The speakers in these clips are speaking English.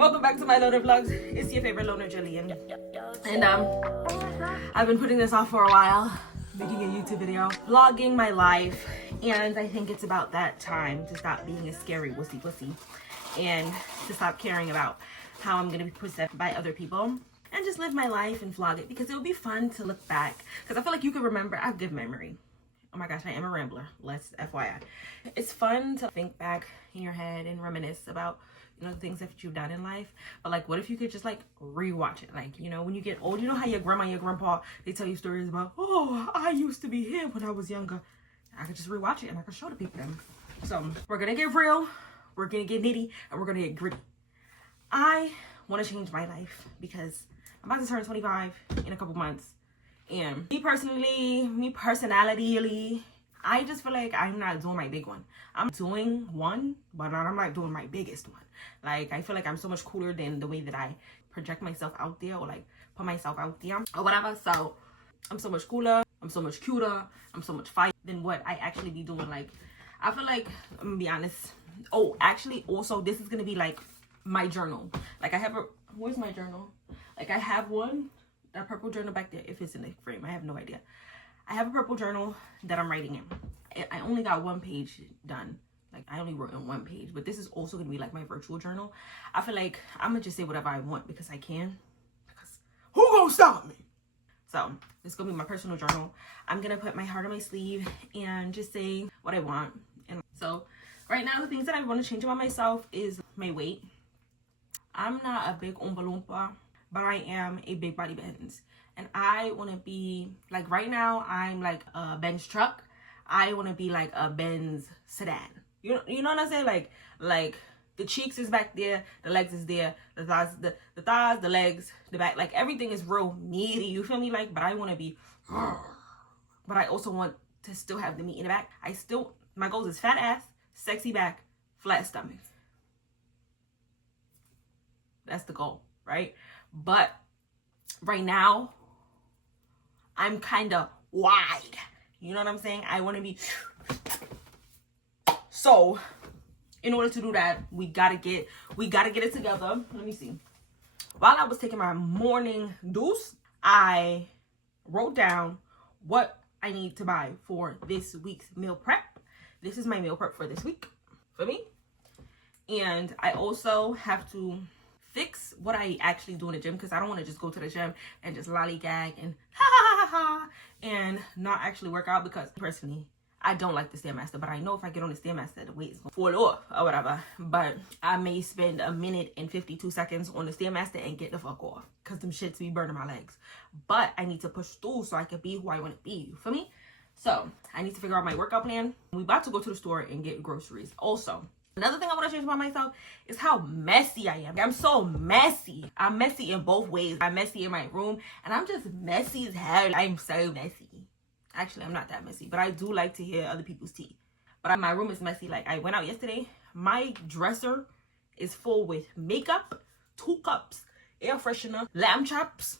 Welcome back to my Loner Vlogs. It's your favorite loner, Gillian. And I've been putting this off for a while, making a YouTube video, vlogging my life, and I think it's about that time to stop being a scary wussy pussy and to stop caring about how I'm gonna be presented by other people and just live my life and vlog it, because it would be fun to look back, because I feel like you can remember. I have good memory. Oh my gosh, I am a rambler. Less FYI. It's fun to think back in your head and reminisce about, you know, the things that you've done in life. But like, what if you could just like rewatch it? Like, you know, when you get old, you know how your grandma and your grandpa, they tell you stories about, oh, I used to be here when I was younger. I could just rewatch it and I could show the people them. So we're gonna get real, we're gonna get nitty, and we're gonna get gritty. I want to change my life because I'm about to turn 25 in a couple months. And me personality, I just feel like I'm not doing my big one. I'm doing one, but I'm not doing my biggest one. Like, I feel like I'm so much cooler than the way that I project myself out there, or like put myself out there or whatever. So I'm so much cooler, I'm so much cuter, I'm so much fire than what I actually be doing. Like, I feel like, I'm gonna be honest. Oh, actually, also, this is gonna be like my journal. Like, I have a, where's my journal? Like, I have one, that purple journal back there, if it's in the frame, I have no idea. I have a purple journal that I'm writing in. I only got one page done. Like, I only wrote on one page, but this is also gonna be like my virtual journal. I feel like I'm gonna just say whatever I want because I can, because who gonna stop me? So this is gonna be my personal journal. I'm gonna put my heart on my sleeve and just say what I want. And so right now, the things that I want to change about myself is my weight. I'm not a big Oompa Loompa, but I am a big body Benz. And I want to be, like, right now, I'm like a Benz truck. I want to be like a Benz sedan. You know what I'm saying? Like the cheeks is back there, the legs is there, the thighs, the legs, the back, like everything is real meaty. You feel me? Like, but I want to be, but I also want to still have the meat in the back. My goals is fat ass, sexy back, flat stomach. That's the goal, right? But right now, I'm kind of wide. You know what I'm saying? I want to be. So, in order to do that, we gotta get it together. Let me see. While I was taking my morning dose, I wrote down what I need to buy for this week's meal prep. This is my meal prep for this week for me. And I also have to fix what I actually do in the gym, because I don't want to just go to the gym and just lollygag and and not actually work out, because personally I don't like the Stairmaster, but I know if I get on the Stairmaster the weight is gonna fall off or whatever. But I may spend a minute and 52 seconds on the Stairmaster and get the fuck off, because them shits be burning my legs. But I need to push through so I can be who I want to be. You feel me? So I need to figure out my workout plan. We about to go to the store and get groceries. Also, another thing I want to change about myself is how messy I am. I'm so messy. I'm messy in both ways. I'm messy in my room, and I'm just messy as hell. I'm so messy. Actually, I'm not that messy, but I do like to hear other people's tea. But my room is messy. Like, I went out yesterday. My dresser is full with makeup, 2 cups, air freshener, lamb chops.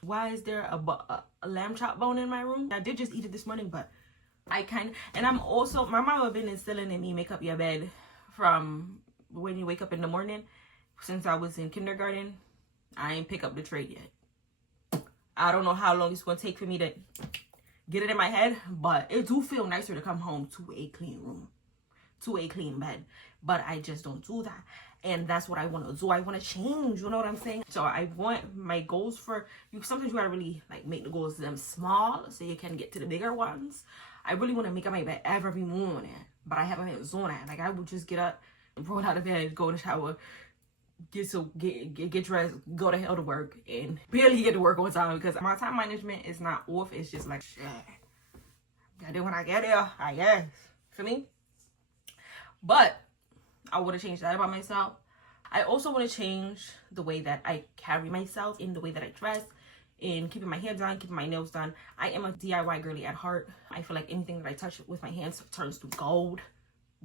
Why is there a lamb chop bone in my room? I did just eat it this morning, but and I'm also, my mom have been instilling in me, make up your bed from when you wake up in the morning. Since I was in kindergarten, I ain't pick up the tray yet. I don't know how long it's going to take for me to get it in my head, but it do feel nicer to come home to a clean room, to a clean bed. But I just don't do that. And that's what I want to do. I want to change, you know what I'm saying? So I want my goals for you. Sometimes you got to really like make the goals them small so you can get to the bigger ones. I really want to make up my bed every morning, but I haven't been doing that. Like, I would just get up, roll out of bed, go in the shower, get dressed, go to hell to work, and barely get to work on time, because my time management is not off. It's just like, shit, gotta do when I get there, I guess, for me. But I want to change that about myself. I also want to change the way that I carry myself, in the way that I dress, in keeping my hair done, keeping my nails done. I am a DIY girly at heart. I feel like anything that I touch with my hands turns to gold.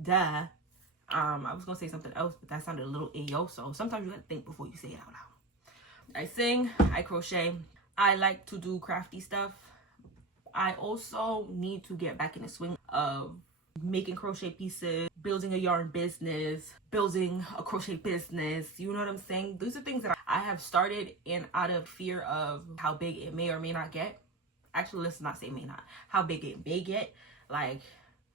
Duh. I was gonna say something else, but that sounded a little ayo. So sometimes you gotta think before you say it out loud. I sing, I crochet, I like to do crafty stuff. I also need to get back in the swing of making crochet pieces, building a yarn business, building a crochet business. You know what I'm saying? These are things that I have started, and out of fear of how big it may or may not get. Actually, let's not say may not. How big it may get. Like,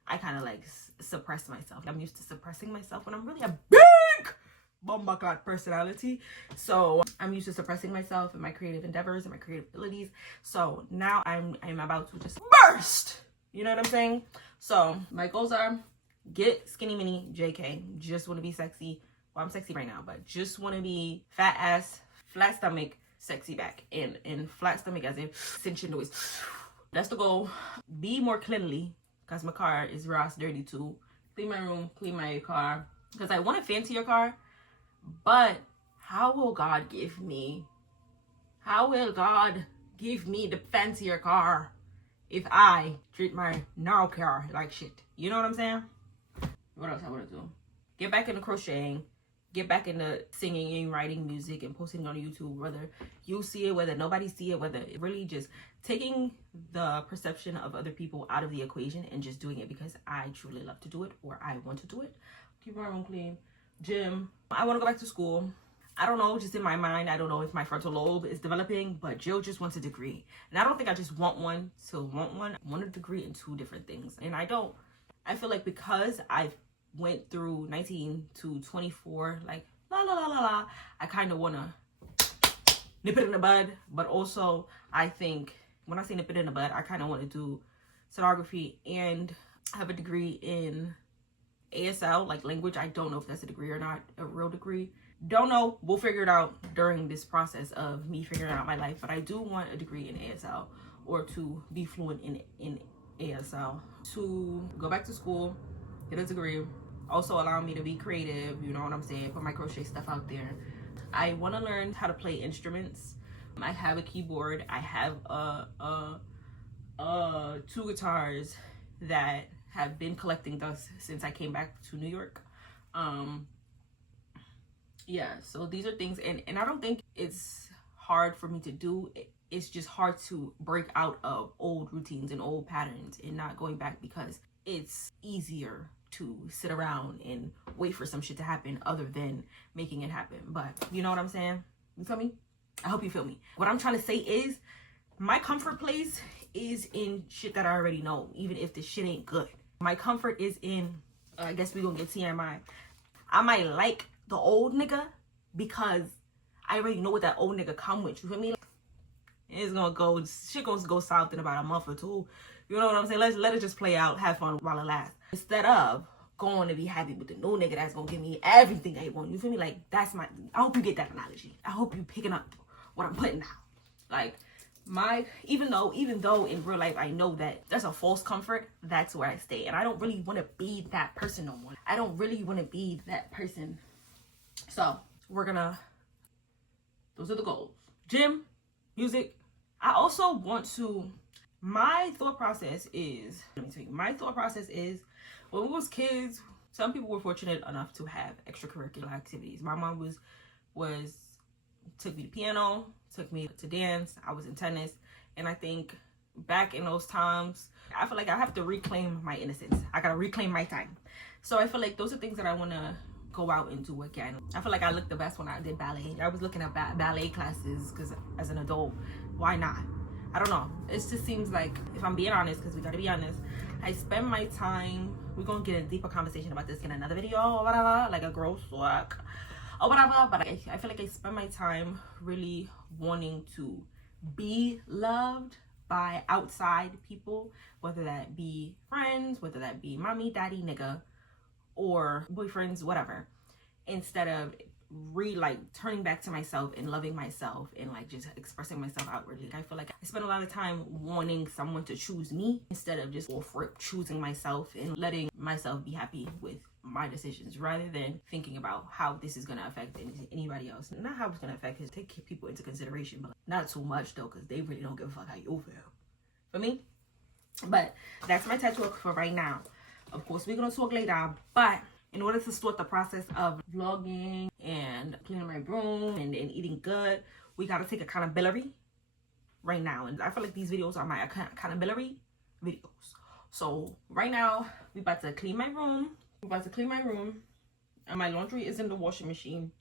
I kind of like suppress myself. I'm used to suppressing myself when I'm really a big bomba clot personality. So I'm used to suppressing myself in my creative endeavors and my creative abilities. So now I'm about to just burst. You know what I'm saying? So my goals are get skinny mini JK. Just want to be sexy. Well, I'm sexy right now, but just want to be fat ass, flat stomach, sexy back. And flat stomach as in cinching noise. That's the goal. Be more cleanly, because my car is Ross dirty too. Clean my room, clean my car. Because I want a fancier car. But how will God give me? How will God give me the fancier car if I treat my now car like shit? You know what I'm saying? What else I want to do? Get back into crocheting. Get back into singing and writing music and posting on YouTube. Whether you see it, whether nobody see it, whether it really just taking the perception of other people out of the equation and just doing it because I truly love to do it or I want to do it. Keep my room clean. Gym. I want to go back to school. I don't know, just in my mind, I don't know if my frontal lobe is developing, but Jill just wants a degree. And I don't think I just want one to want one. I want a degree in 2 different things. And I feel like because I went through 19 to 24, like, I kind of want to nip it in the bud. But also, I think, when I say nip it in the bud, I kind of want to do sonography and have a degree in ASL, like language. I don't know if that's a degree or not, a real degree. Don't know. We'll figure it out during this process of me figuring out my life. But I do want a degree in ASL, or to be fluent in ASL, to go back to school, get a degree, also allow me to be creative, you know what I'm saying, put my crochet stuff out there. I want to learn how to play instruments. I have a keyboard. I have 2 guitars that have been collecting dust since I came back to New York. Yeah, so these are things, and I don't think it's hard for me to do. It's just hard to break out of old routines and old patterns and not going back, because it's easier to sit around and wait for some shit to happen other than making it happen. But you know what I'm saying? You feel me? I hope you feel me. What I'm trying to say is my comfort place is in shit that I already know, even if the shit ain't good. My comfort is in, I guess we gonna get TMI. I might like the old nigga because I already know what that old nigga come with. You feel me? It's gonna go, shit gonna go south in about a month or 2. You know what I'm saying? Let it just play out, have fun while it lasts. Instead of going to be happy with the new nigga that's gonna give me everything I want. You feel me? Like, that's my, I hope you get that analogy. I hope you picking up what I'm putting down. Like, even though in real life I know that that's a false comfort, that's where I stay. And I don't really want to be that person no more. I don't really want to be that person. So those are the goals. Gym, music. I also want to, my thought process is, when we was kids, some people were fortunate enough to have extracurricular activities. My mom took me to piano, took me to dance. I was in tennis. And I think back in those times, I feel like I have to reclaim my innocence. I gotta reclaim my time. So I feel like those are things that I want to go out and do again. I feel like I looked the best when I did ballet. I was looking at ballet classes because as an adult, why not? I don't know. It just seems like, if I'm being honest, because we gotta be honest, I spend my time, we're gonna get a deeper conversation about this in another video or whatever, like a gross work or whatever, but I feel like I spend my time really wanting to be loved by outside people, whether that be friends, whether that be mommy, daddy, nigga, or boyfriends, whatever, instead of turning back to myself and loving myself and like just expressing myself outwardly. I feel like I spend a lot of time wanting someone to choose me instead of just choosing myself and letting myself be happy with my decisions, rather than thinking about how this is going to affect anybody else. Not how it's going to affect it, take people into consideration, but not too much though, because they really don't give a fuck how you feel. For me? But that's my TED Talk for right now. Of course, we're going to talk later, but in order to start the process of vlogging and cleaning my room and eating good, we got to take accountability right now. And I feel like these videos are my accountability videos. So right now, We about to clean my room. And my laundry is in the washing machine.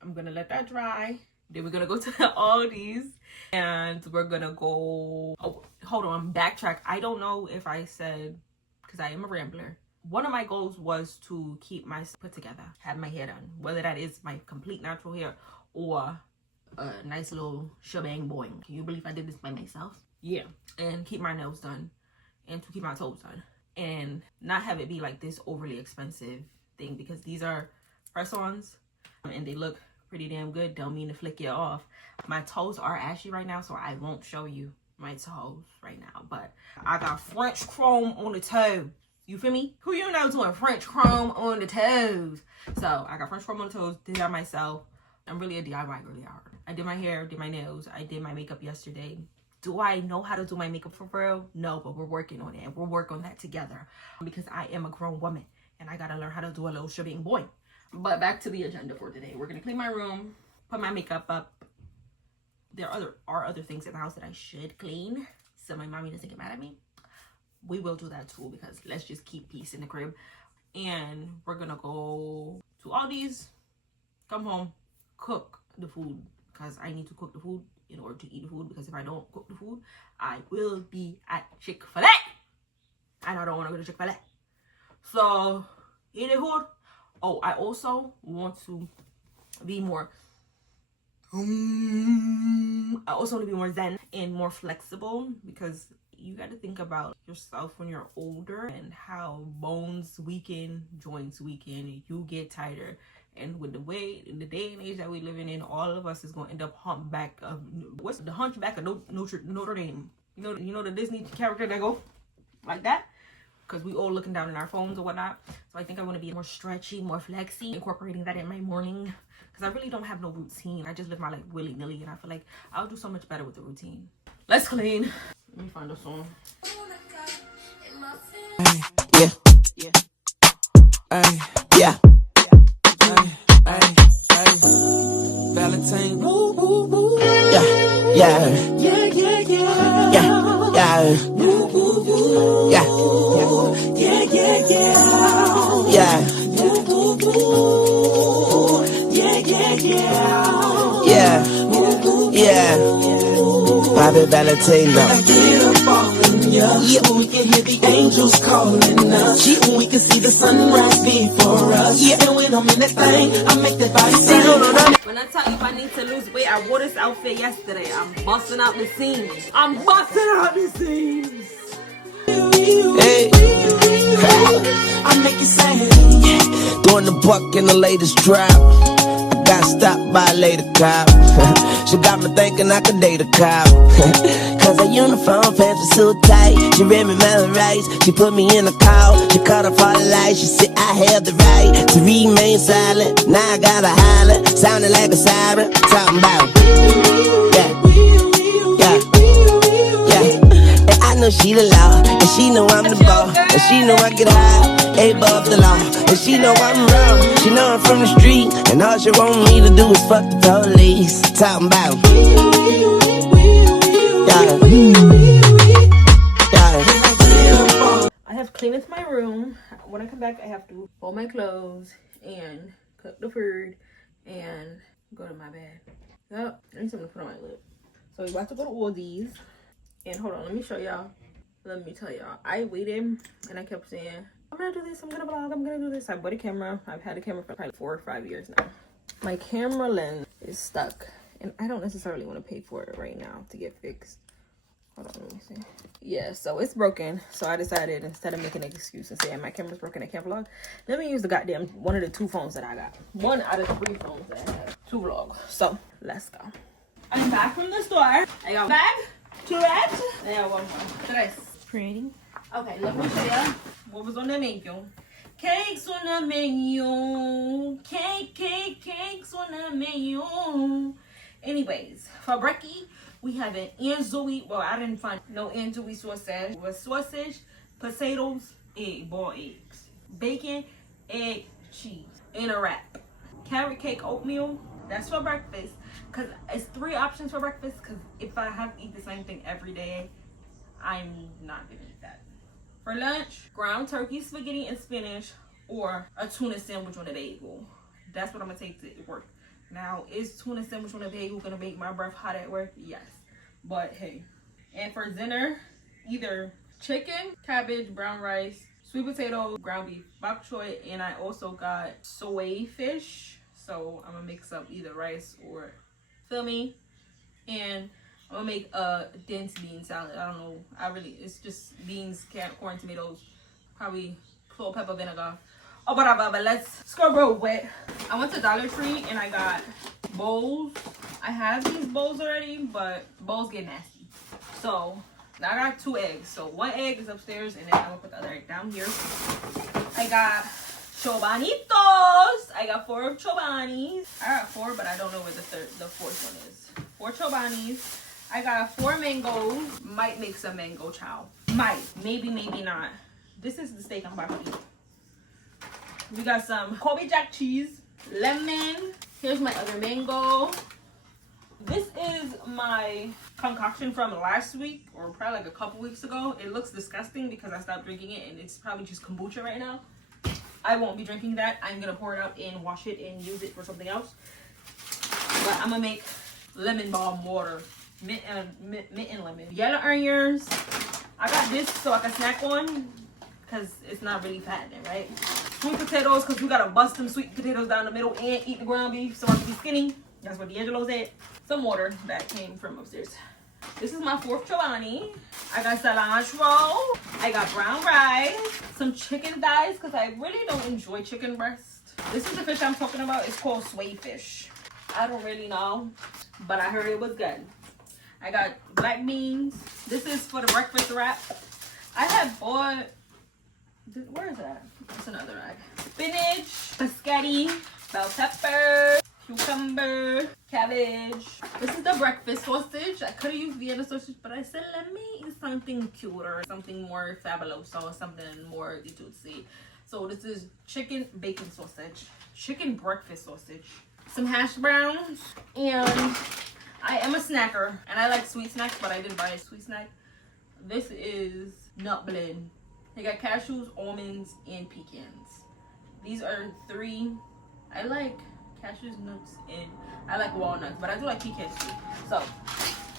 I'm gonna let that dry. Then we're gonna go to Aldi's and we're gonna go. Oh, hold on, backtrack. I don't know if I said, because I am a rambler. One of my goals was to keep myself put together, have my hair done, whether that is my complete natural hair or a nice little shebang boing. Can you believe I did this by myself? Yeah. And keep my nails done and to keep my toes done and not have it be like this overly expensive thing, because these are press-ons and they look pretty damn good. Don't mean to flick you off. My toes are ashy right now, so I won't show you my toes right now, but I got French chrome on the toes. You feel me? Who you know doing French chrome on the toes? So I got French chrome on the toes, did that myself. I'm really a DIY girly out. I did my hair, did my nails, I did my makeup yesterday. Do I know how to do my makeup for real? No, but we're working on it. We'll work on that together because I am a grown woman and I gotta learn how to do a little shebang boy. But back to the agenda for today. We're gonna clean my room, put my makeup up. There are other things in the house that I should clean so my mommy doesn't get mad at me. We will do that too, because let's just keep peace in the crib. And we're gonna go to Aldi's, come home, cook the food, because I need to cook the food in order to eat the food, because if I don't cook the food, I will be at Chick-fil-A, and I don't want to go to Chick-fil-A. So eat the food. Oh, I also want to be more zen and more flexible, because you got to think about yourself when you're older and how bones weaken, joints weaken, you get tighter. And with the day and age that we're living in, all of us is going to end up humpback of, what's the hunchback of Notre Dame? You know the Disney character that go like that? Because we all looking down in our phones or whatnot. So I think I want to be more stretchy, more flexy, incorporating that in my morning. Because I really don't have no routine. I just live my life willy-nilly, and I feel like I'll do so much better with the routine. Let's clean. Let me find a song. Yeah. Yeah. Valentine. Woo, woo, woo. Yeah. Yeah. Yeah, yeah, yeah. Yeah. Yeah. Woo, woo, woo. Yeah. Yeah, yeah, yeah. Yeah. Woo, woo, woo. Yeah, yeah, yeah. Yeah. Yeah. Bobby Valentino. I get up off in ya. Yeah, we can hear the angels calling us. Yeah, we can see the sunrise before us. Yeah, and when I'm in that thing, I make that body sing. When I tell you I need to lose weight, I wore this outfit yesterday. I'm busting out the seams. I'm busting out the seams. Hey. I make it sad. Doing the buck in the latest drop. Got stopped by a lady cop. She got me thinking I could date a cop. Cause her uniform pants were so tight. She read me my rights. She put me in a call. She cut off all the lights. She said I have the right to remain silent. Now I gotta holler, sounding like a siren. Talking about and I know she the law, and she know I'm the ball, and she know I get high, above the law, and she know I'm wrong. She know I'm from the street, and all she want me to do is fuck the police. Talking about I have cleaned my room. When I come back, I have to fold my clothes and cook the food and go to my bed. Yep, I need something to put on my lip. So we're about to go to Aldi's. And hold on, let me show y'all. Let me tell y'all. I waited and I kept saying, I'm gonna do this, I'm gonna vlog, I'm gonna do this. I bought a camera. I've had a camera for probably 4 or 5 years now. My camera lens is stuck and I don't necessarily want to pay for it right now to get fixed. Hold on, let me see. Yeah, so it's broken. So I decided, instead of making an excuse and saying my camera's broken, I can't vlog, let me use the goddamn one of the 2 phones that I got. 1 out of 3 phones that I have to vlog. So let's go. I'm back from the store. I got a bag, 2 bags, and I got 1 more. That's pretty. Okay, let me show you what was on the menu. Cakes on the menu. Cakes on the menu. Anyways, for brekkie, we have an anchovy. Well, I didn't find no anchovy sausage. It was sausage, potatoes, boiled eggs, bacon, egg, cheese, and a wrap. Carrot cake oatmeal. That's for breakfast. Cause it's 3 options for breakfast. Cause if I have to eat the same thing every day, I'm not gonna eat that. For lunch, ground turkey, spaghetti, and spinach, or a tuna sandwich on a bagel. That's what I'm gonna take to work. Now, is tuna sandwich on a bagel gonna make my breath hot at work? Yes. But hey. And for dinner, either chicken, cabbage, brown rice, sweet potato, ground beef, bok choy, and I also got soy fish. So I'm gonna mix up either rice or, feel me? And I'm gonna make a dense bean salad. I don't know. It's just beans, corn, tomatoes, probably salt, pepper, vinegar. Oh, whatever, but let's scroll with. I went to Dollar Tree and I got bowls. I have these bowls already, but bowls get nasty. So now I got 2 eggs. So 1 egg is upstairs, and then I'm gonna put the other egg down here. I got chobanitos. I got 4 chobanis. I got 4, but I don't know where the 4th one is. 4 chobanis. I got 4 mangoes. Might make some mango chow. Might. Maybe, maybe not. This is the steak I'm about to eat. We got some Kobe Jack cheese, lemon. Here's my other mango. This is my concoction from last week, or probably like a couple weeks ago. It looks disgusting because I stopped drinking it, and it's probably just kombucha right now. I won't be drinking that. I'm gonna pour it out and wash it and use it for something else. But I'm gonna make lemon balm water, mint and lemon. Yellow onions. I got this so I can snack on, because it's not really fattening, right? Sweet potatoes, because we gotta bust them sweet potatoes down the middle and eat the ground beef so I can be skinny. That's what D'Angelo said. Some water that came from upstairs. This is my 4th chobani. I got cilantro. I got brown rice. Some chicken thighs, because I really don't enjoy chicken breast. This is the fish I'm talking about. It's called sway fish. I don't really know, but I heard it was good. I got black beans. This is for the breakfast wrap. I had bought... Where is that? It's another rag. Spinach, biscotti, bell pepper, cucumber, cabbage. This is the breakfast sausage. I could have used Vienna sausage, but I said let me eat something cuter, something more fabuloso, something more dituzzi. So this is chicken bacon sausage, chicken breakfast sausage, some hash browns, and I am a snacker, and I like sweet snacks, but I didn't buy a sweet snack. This is nut blend. They got cashews, almonds, and pecans. These are 3. I like cashews, nuts, and I like walnuts, but I do like pecans too. So,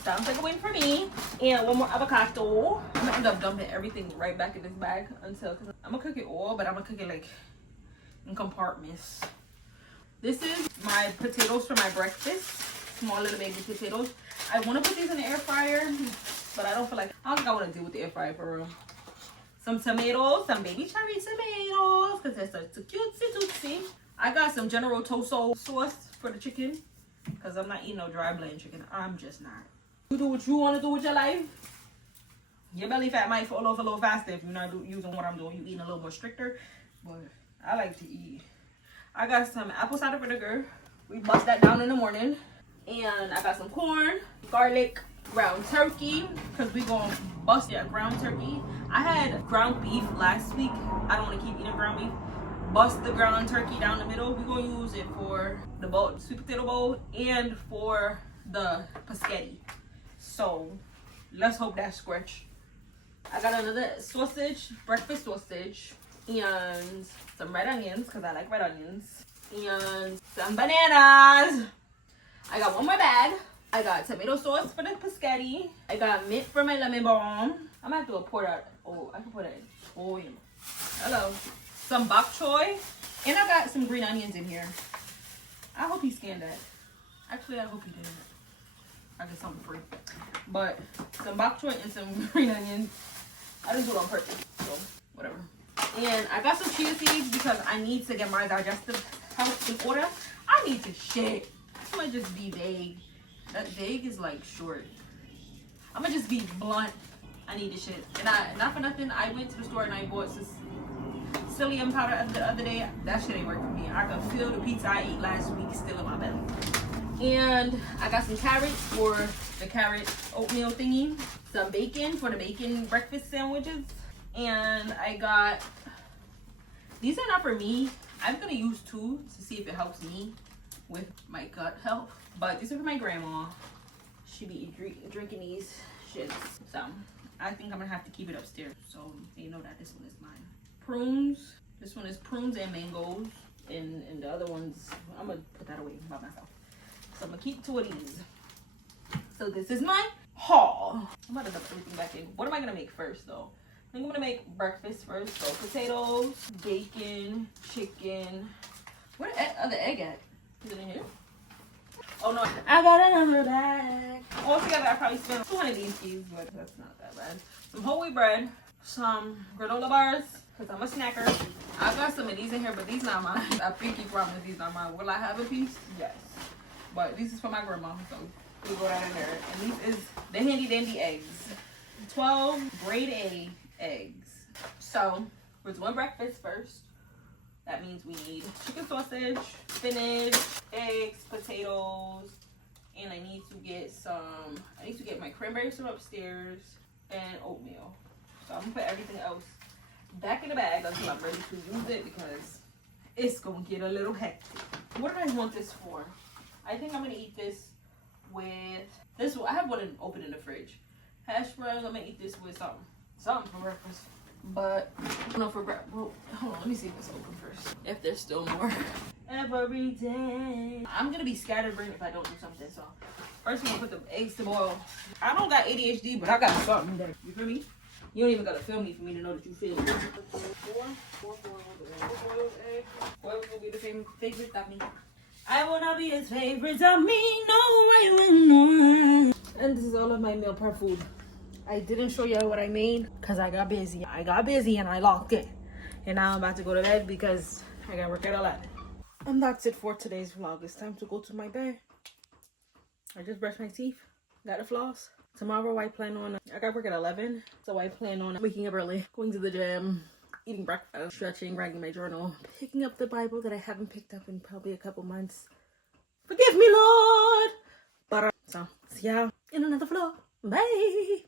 sounds like a win for me. And 1 more avocado. I'm gonna end up dumping everything right back in this bag until, cause I'm gonna cook it all, but I'm gonna cook it like in compartments. This is my potatoes for my breakfast. Small little baby potatoes. I want to put these in the air fryer, but I don't feel like, I don't think I want to deal with the air fryer for real. Some tomatoes, some baby cherry tomatoes, because they're so cutesy tootsie. I got some General Toso sauce for the chicken, because I'm not eating no dry blend chicken. I'm just not. You do what you want to do with your life. Your belly fat might fall off a little faster if you're not using what I'm doing. You eating a little more stricter, but I like to eat. I got some apple cider vinegar. We bust that down in the morning. And I got some corn, garlic, ground turkey, because we gonna bust that ground turkey. I had ground beef last week. I don't want to keep eating ground beef. Bust the ground turkey down the middle. We're gonna use it for the bowl, sweet potato bowl, and for the biscotti. So let's hope that's squash. I got another sausage, breakfast sausage, and some red onions, because I like red onions, and some bananas. I got 1 more bag. I got tomato sauce for the biscotti. I got mint for my lemon balm. I'm gonna have to pour that. Oh, I can put it. Oh, yeah. Hello. Some bok choy. And I got some green onions in here. I hope he scanned that. Actually, I hope he didn't. I get something free. But some bok choy and some green onions. I didn't do it on purpose. So, whatever. And I got some chia seeds because I need to get my digestive health in order. I need to shit. I'm gonna just be vague. That vague is like short. I'm gonna just be blunt. I need this shit. And not for nothing, I went to the store and I bought this psyllium powder the other day. That shit ain't working for me. I can feel the pizza I ate last week still in my belly. And I got some carrots for the carrot oatmeal thingy. Some bacon for the bacon breakfast sandwiches. And I got, these are not for me. I'm gonna use 2 to see if it helps me with my gut health. But these are for my grandma. She be drinking these. shits. So I think I'm gonna have to keep it upstairs. So you know that this one is mine. Prunes. This one is prunes and mangoes. And the other ones, I'm gonna put that away by myself. So I'm gonna keep 2 of these. So this is my haul. I'm about to dump everything back in. What am I gonna make first though? I think I'm gonna make breakfast first. So potatoes, bacon, chicken. Where the other egg at? Is it in here? Oh no, I got another bag. Altogether, I probably spent 200 DMCs, but that's not that bad. Some whole wheat bread, some granola bars, because I'm a snacker. I got some of these in here, but these not mine. I pinky promise these not mine. Will I have a piece? Yes. But this is for my grandma, so we go down in there. And these is the handy dandy eggs. 12 grade A eggs. So we're doing breakfast first. That means we need chicken sausage, spinach, eggs, potatoes, and I need to get my cranberry syrup upstairs and oatmeal. So I'm gonna put everything else back in the bag until I'm ready to use it because it's gonna get a little hectic. What do I want this for? I think I'm gonna eat this with this. I have one open in the fridge. Hash browns. I'm gonna eat this with something for breakfast. But I don't know for breakfast. Well, hold on, let me see if it's open first. If there's still more. Every day. I'm gonna be scatterbrained if I don't do something. So first I'm gonna put the eggs to boil. I don't got ADHD, but I got something there. You feel me? You don't even gotta feel me for me to know that you feel me. Four boiled eggs. Boiled will be the favorite of me. I wanna be his favorite of me. No way. And this is all of my meal prep food. I didn't show y'all what I made because I got busy. And I locked it. And now I'm about to go to bed because I got work at 11. And that's it for today's vlog. It's time to go to my bed. I just brushed my teeth. Got the floss. Tomorrow I got work at 11. So I plan on waking up early, going to the gym, eating breakfast, stretching, writing my journal, picking up the Bible that I haven't picked up in probably a couple months. Forgive me, Lord. But so see y'all in another vlog. Bye.